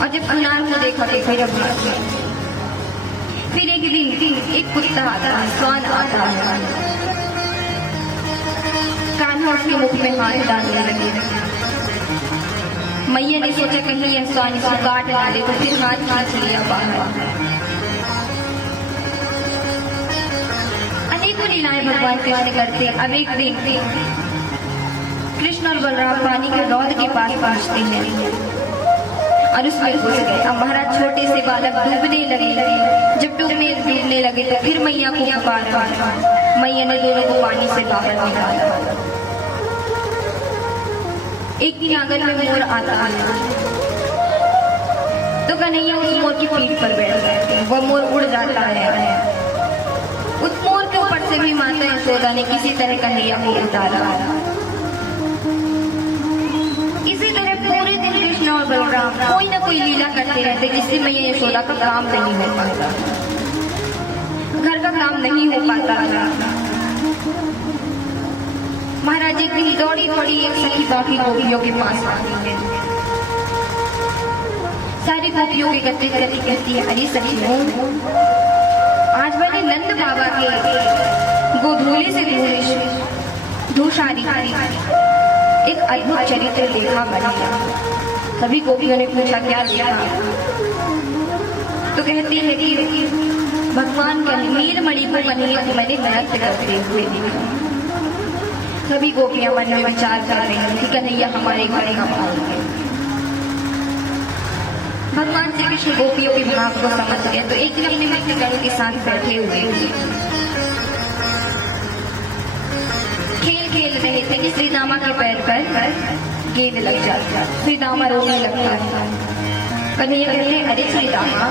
और जब अनार को देखा तो फिर एक दिन एक कुत्ता आता है, श्वान आता है, कान्हा उसके मुख में हाथ डालने लगे। मैया ने सोचा कहीं यह श्वान इसको काट ना दे, तो फिर हाथ खींच लिया बाहर। अनेकों लीलाएं भगवान कृष्ण करते। अब एक दिन कृष्ण और बलराम पानी के रौद के पास पहुंचते हैं और उसमें घुस गए। अब महाराज छोटे से बालक डूबने लगे। जब डूबने लगे तो फिर मैया को पुकारा। मैया ने दोनों को पानी से बाहर निकाला। एक दिन आंगन में मोर आता है तो कन्हैया उस मोर की पीठ पर बैठ गए। वह मोर उड़ जाता है। उस मोर के ऊपर से भी माता यशोदा ने किसी तरह कन्हैया को उतारा। इसी तरह पूरे दिन कृष्ण और बलराम कोई ना कोई लीला करते रहते, जिससे मैया यशोदा का काम नहीं हो पाता, घर का काम नहीं हो पाता। महाराज एक दिन दौड़ी दौड़ी एक सखी बाकी गोपियों के पास आती है। सारी गोपियों के एकत्रित करके कहती है, अरे सखियों, आज मैंने नंद बाबा के गोधूली से धूषारी एक अद्भुत चरित्र देखा बना। सभी गोपियों ने पूछा क्या देखा? तो कहती है कि भगवान का नीलमणि को कन्हैया को मैंने नृत्य करते हुए देखा। सभी गोपियां मन में विचार कर रही हैं कि कन्हैया हमारे घर कब आएंगे। भगवान श्री कृष्ण गोपियों के भाव को समझ गए तो एक दिन अपने मित्रगण के साथ बैठे हुए खेल रहे थे कि श्री दामा के पैर पर गेंद लग जाती है। श्री दामा रोने लगता है। कन्हैया कहते हैं, अरे श्री दामा,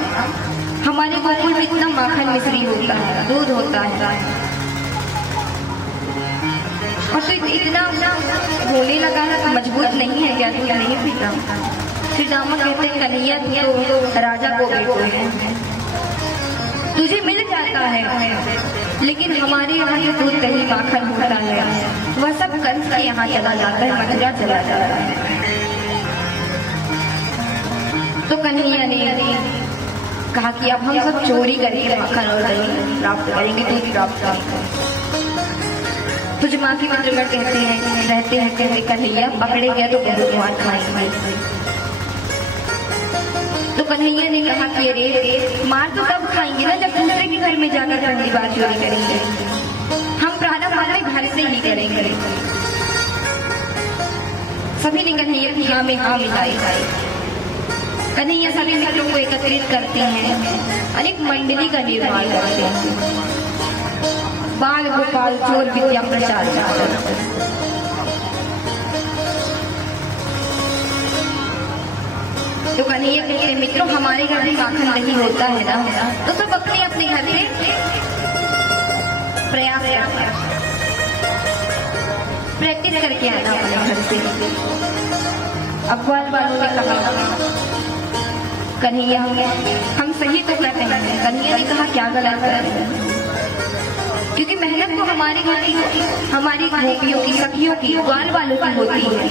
हमारे गोकुल में इतना माखन मिश्री होता है, दूध होता है, और तो इतना रोने लगा ना, मजबूत नहीं है क्या? तू नहीं पीता? श्री दामा कहते हैं, कन्हैया तो राजा को बेटे हैं, तुझे मिल जाता है, लेकिन हमारे यहाँ जो दूध दही माखन होता है वह सब कंस के यहाँ चला जाता है, मथुरा चला जाता है। तो कन्हैया ने कहा कि अब हम सब चोरी करेंगे, माखन और दही प्राप्त करेंगे, दूध प्राप्त करेंगे। तो जो माँ की मित्रगण कहते हैं कन्हैया पकड़े गया तो बहुत मार खाएंगे। तो कन्हैया ने कहा कि अरे मार तो तब खाएंगे ना जब दूसरे के घर में जाकर पहली बार चोरी करेंगे। हम प्रारंभ अपने घर से ही करेंगे। सभी ने कन्हैया की हाँ में हाँ मिलाई। कन्हैया सभी मित्रों को एकत्रित करते हैं, अनेक मंडली का निर्माण करते हैं। बाल गोपाल चोर विद्या प्रचार करते हैं। तो कन्हैया कहते हैं, मित्रों, हमारे घर में माखन नहीं होता है ना, तो सब अपने अपने घर से प्रयास प्रैक्टिस करके आना अपने घर से। अब ग्वाल वालों ने कहा, कन्हैया हम सही तो कर रहे हैं। कन्हैया ने कहा, क्या गलत कर रहे हैं? क्योंकि मेहनत तो हमारे घर की, हमारी गोपियों की, सखियों की, ग्वाल वालों की होती है।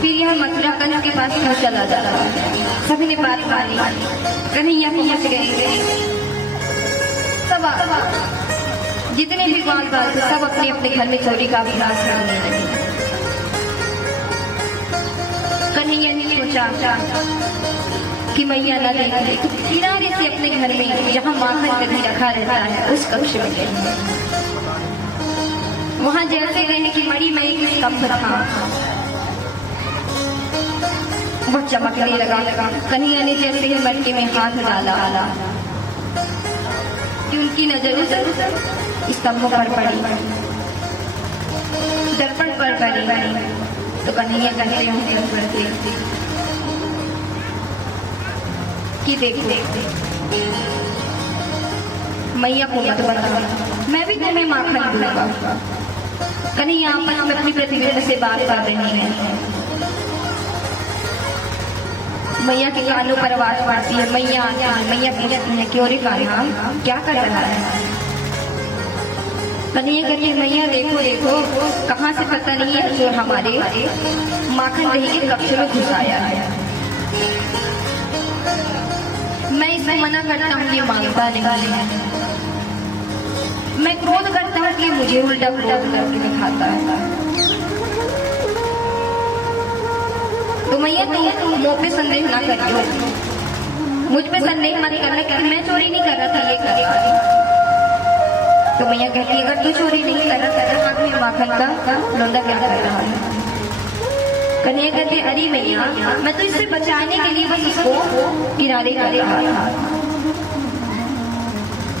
फिर यह मथुरा कंस के पास क्यों चला जाता है? सभी ने बात मानी। कन्हैया पहुंच गए। सब जितने भी ग्वाल बाल थे सब अपने अपने घर में चोरी का अभ्यास करने लगे। कन्हैया ने सोचा कि मैया न देखे तो किनारे से अपने घर में जहाँ माखन कभी रखा रहता है उस कक्ष में गए। वहां जैसे गए कि मणि में एक स्तंभ था, वह चमकने लगा। कन्हैया ने जैसे ही मटके में हाथ डाला कि उनकी नजर उस स्तंभ पर पड़ी, दर्पण पर पड़ी। तो कन्हैया कहते हैं कि देखो मैया को मत बता, मैं भी तुम्हें माखन दूंगा। कन्हैया आपस में अपनी प्रतिनिधि से बात कर रही है। मैया के कानों पर आवाज पड़ती है। मैया पूछती है, क्यों रे कान्हा, क्या कर रहा है? कन्हैया कहती है, मैया देखो देखो, कहाँ से पता नहीं है जो हमारे माखन दही के कक्ष में घुस आया है। मना करता हूँ ये मांगता नहीं है, मैं क्रोध करता हूँ कि मुझे उल्टा क्रोध करके दिखाता है। तो मैया तुम मुँह पे संदेह ना करियो, मुझ पे संदेह मत करना कि मैं चोरी नहीं कर रहा था, ये कर रहा था। तो मैया कहती है अगर तू चोरी नहीं कर रहा था तो मैं माखन का लोंदा क्या कर रहा है। कन्हैया कहती अरे मैया मैं तो इससे बचाने के लिए बस उसको किनारे कर रहा था।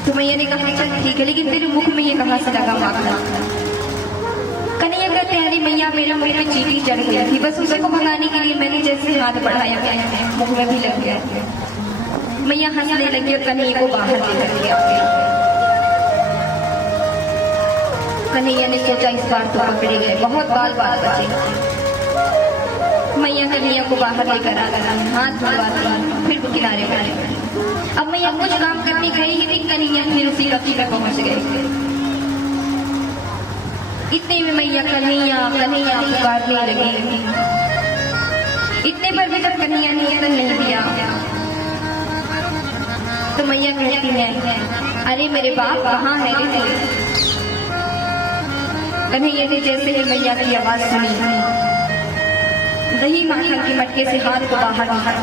तो मैया ने कहा चल ठीक है, लेकिन तेरे मुख में ये कहाँ से लगा माखन। कन्हैया कहते अरे मैया मेरे मुंह में चींटी चढ़ गई थी, बस उसे को भगाने के लिए मैंने जैसे हाथ बढ़ाया गया मुख में भी लग गया। मैया हंसने लगी और कन्हैया को बाहर लेकर के आ गई। कन्हैया ने सोचा इस बार तो पकड़े गए, बहुत बाल बचे। मैया कन्हैया को बाहर लेकर आ गई, हाथ धुलवाती, फिर वो किनारे पर। अब मैया कुछ काम करने गई ही नहीं, कन्हैया फिर उसी कक्षी में पहुंच गए। इतने में मैया कन्हैया कन्हैया पुकारने लगी। इतने पर भी जब कन्हैया ने उत्तर नहीं दिया तो मैया कहती है अरे मेरे बाप कहाँ है। कन्हैया ने जैसे ही मैया की आवाज सुनी, दही माखन के मटके से हाथ को बाहर निकाला।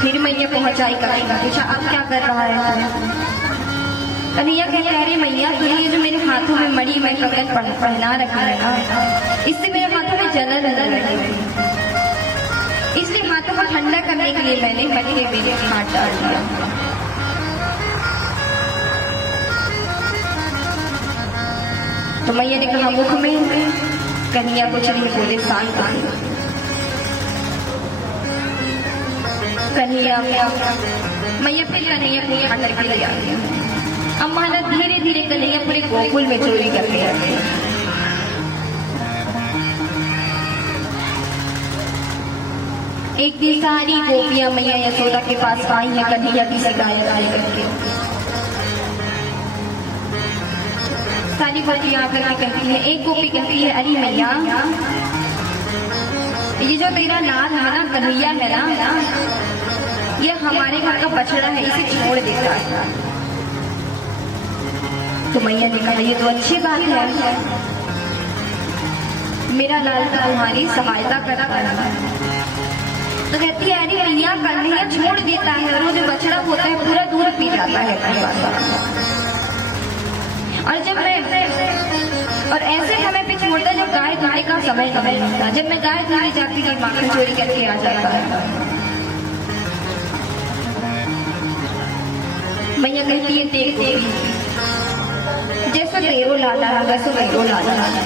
फिर मैया पहुंचाई कन्हैया, पूछा अब क्या कर रहा है। कन्हैया कहते अरे मैया तुमने जो मेरे हाथों में मड़ी में कंगन पहना रखा है ना, इससे मेरे हाथों में जलन लगी है, इसलिए हाथों को ठंडा करने के लिए मैंने मटके में हाथ डाल दिया। तो मैया ने कहा मुख में। कन्हैया कुछ नहीं बोले, शांत थे। कन्हैया मैया फिर कन्हैया को यहाँ करके ले आती। अब माला धीरे धीरे कन्हैया पूरे गोकुल में चोरी करते हैं। एक दिन सारी गोपियां मैया यशोदा के पास आई हैं कन्हैया की शिकायत आई करके। सारी गोपियां आकर के कहती है, एक गोपी कहती है अरे मैया ये जो तेरा लाल है ना कन्हैया है ना, ये हमारे घर का बछड़ा है, इसे छोड़ देता है। तो मैया ने कहा ये तो अच्छी बात है, मेरा लाल तो तुम्हारी सहायता करता है। तो कहती है अरे मैया कन्हैया छोड़ देता है और वो जो बछड़ा होता है पूरा दूध पी जाता है। और जब मैं और ऐसे समय पे छोड़ता जब गाय गाय का समय नहीं होता, जब मैं गाय गाय जाती थी माखन चोरी करके आ जाता है। मैया कहती है देखो जैसा तेरो लाला है वैसे मेरो लाला है,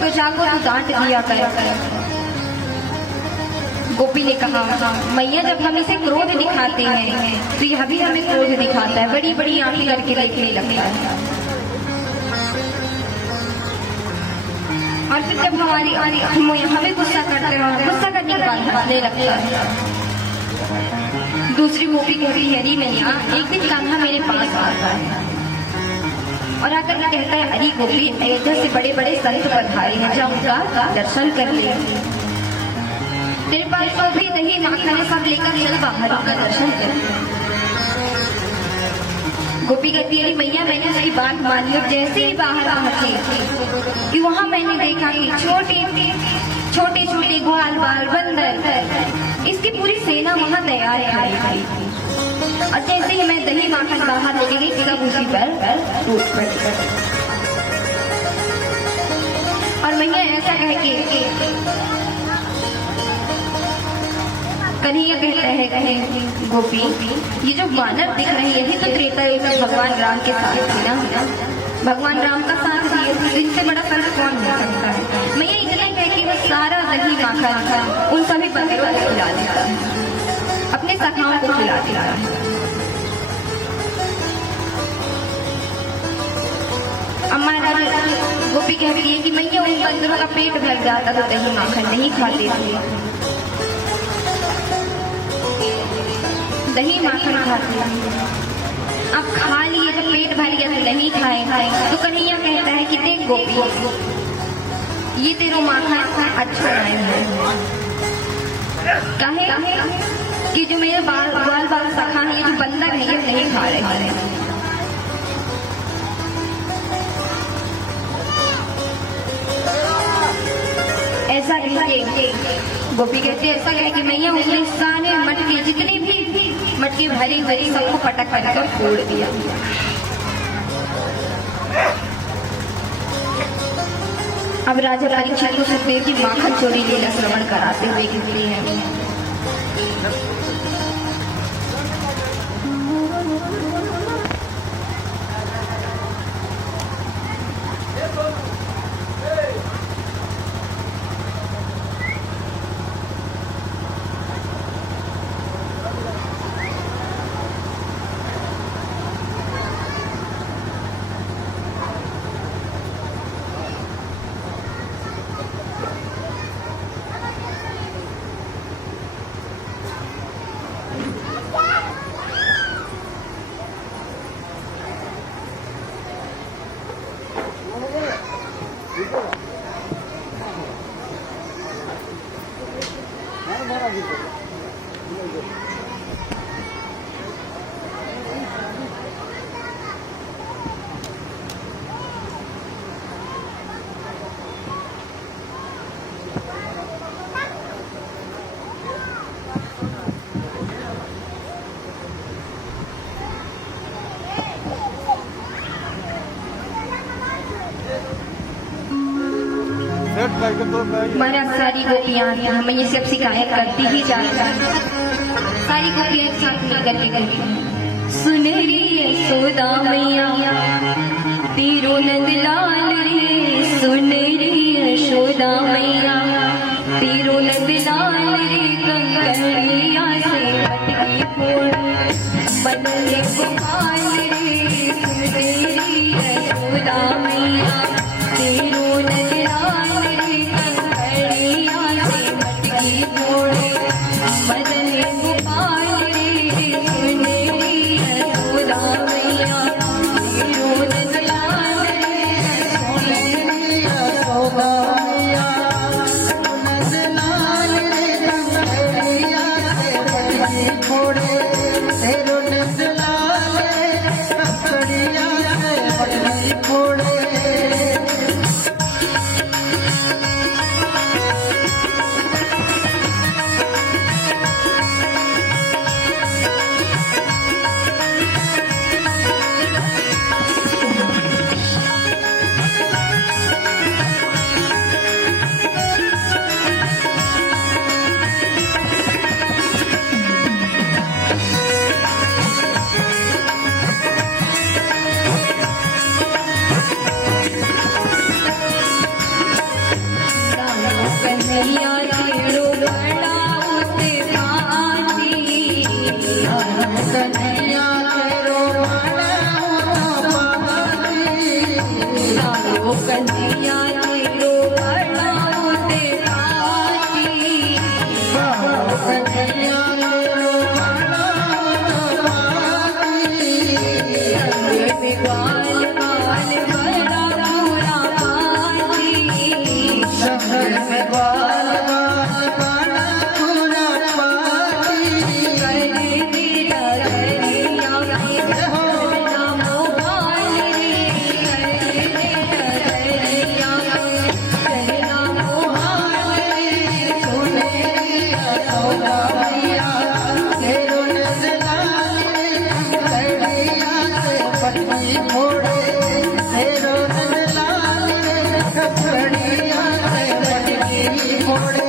तो जाको तू डांट दिया कर। गोपी ने कहा मैया जब हम इसे क्रोध दिखाते हैं तो यह भी हमें क्रोध दिखाता है, बड़ी बड़ी आंखें करके देखने लगता है। और फिर जब हमें गुस्सा करते हैं, गुस्सा करने के बाद हंसने लगता है। दूसरी गोपी कहती है अरे मैया एक दिन कान्हा मेरे पास आता है और आकर के कहता है अरे गोपी अयोध्या से बड़े बड़े संत पधारे हैं, जा उनका दर्शन कर ले, तेरे पास तो भी दही माखन सब लेकर चल बाहर का दर्शन कर। गोपी कहती है मैया मैंने उसकी बात मानी और जैसे ही बाहर पहुंची कि वहां मैंने देखा कि छोटे छोटे ग्वाल बाल बंदर इसकी पूरी सेना वहां तैयार है। और जैसे ही मैं दही माखन बाहर लेके गई सब उसी पर टूट पड़ी। और मैया ऐसा कह के कन्हैया कहता है कहे गोपी ये जो मानव दिख रही है यही तो त्रेता युग में भगवान राम के साथ थी ना, भगवान राम का साथ दिए थे, इनसे बड़ा फर्क कौन हो सकता है। मैया इतना कह के वो सारा दही माखन उन सभी बंदरों को खिला देता है, अपने सखाओं को खिला देता है। अम्मा गोपी कहती है कि मैया उन बंदरों का पेट भर जाता तो दही माखन नहीं खाते थे, दही माखन खाते अब खा लिए, जब पेट भर गया तो नहीं खाए। तो कन्हैया कहता है कि देख गोपी ये तेरो माखन अच्छा नहीं है। काहे कि जो मेरे बाल सखा है, ये जो बंदर है, ये नहीं खा रहे। ऐसा नहीं, गोपी कहते ऐसा कहे कि मैया उसने सारे मटके जितनी भी मटकी भरी भरी सबको पटक कर फोड़ दिया। अब राजा परीक्षित को सुखदेव जी माखन चोरी लीला श्रवण कराते हुए गिरती है। महाराज सारी गोपियां हमें ये सब शिकायत करती ही जाती है। सारी गोपियां एक साथ मिलकर के गई। सुन रे यशोदा मैया तेरो नंदलाल रे, सुन रे यशोदा मैया तेरो नंदलाल रे, कंकड़िया से मटकी फोड़ बदले गोपाल रे, सुन रे यशोदा मैया तेरो नंदलाल रे, कंकड़िया से मटकी फोड़ बदले गोपाल रे, सुन रे यशोदा मैया तेरो नंदलाल रे, सुन रे यशोदा मैया नंदलाल रे, कंकड़िया से मटकी फोड़ तेरो नंदलाल रे, कंकड़िया से मटकी फोड़। कन्हैया तेरो बड़ा उत्पाती, कन्हैया तेरो बड़ा उत्पाती, कन्हैया तेरो बड़ा उत्पाती, कन्हैया तेरो बड़ा उत्पाती, बाल बाल बड़ा पूरा पाती, शहर में बाल बाल बड़ा पूरा पाती, कर दिया करिया हो नामो बाल रे, कर दिया करिया कर नामो हाल रे, सुन रे यशोदा मैया तेरो नंदलाल रे, कंकड़िया से मटकी फोड़े तेरो नंदलाल रे, कंकड़िया से मटकी फोड़े।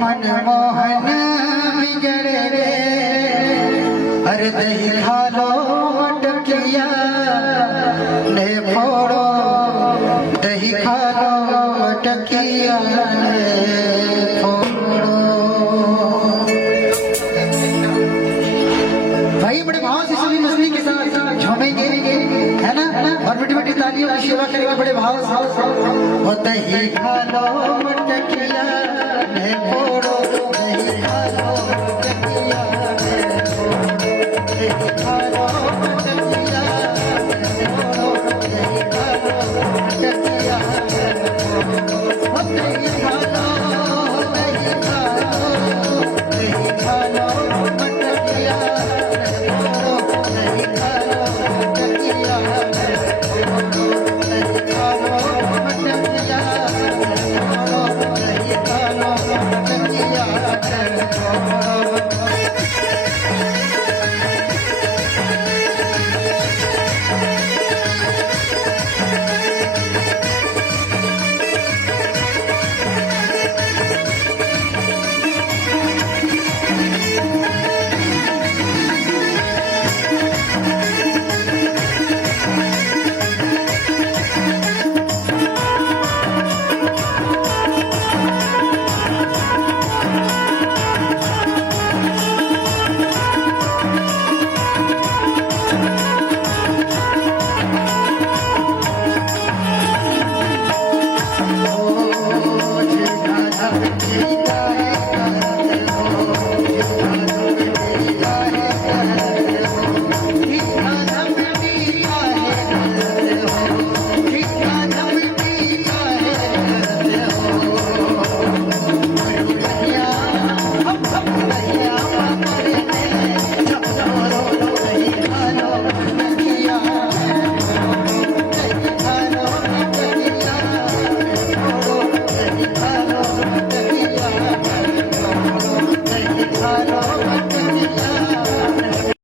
मनमोहन बिगड़े रे अरे दही खा लो मटकिया ने फोड़ो दही खा लो मटकिया ने फोड़ो। भाई बड़े भाव से सभी मस्ती के साथ झूमेंगे है ना और बेटी बेटी तालियों की सेवा करेंगे बड़े भाव से। दही खा लो मटकिया ने फोड़ो दही खा लो मटकिया ने फोड़ो दही खा लो मटकिया ने फोड़ो दही खा लो मटकिया ने फोड़ो दही खा लो दही खा लो ओ,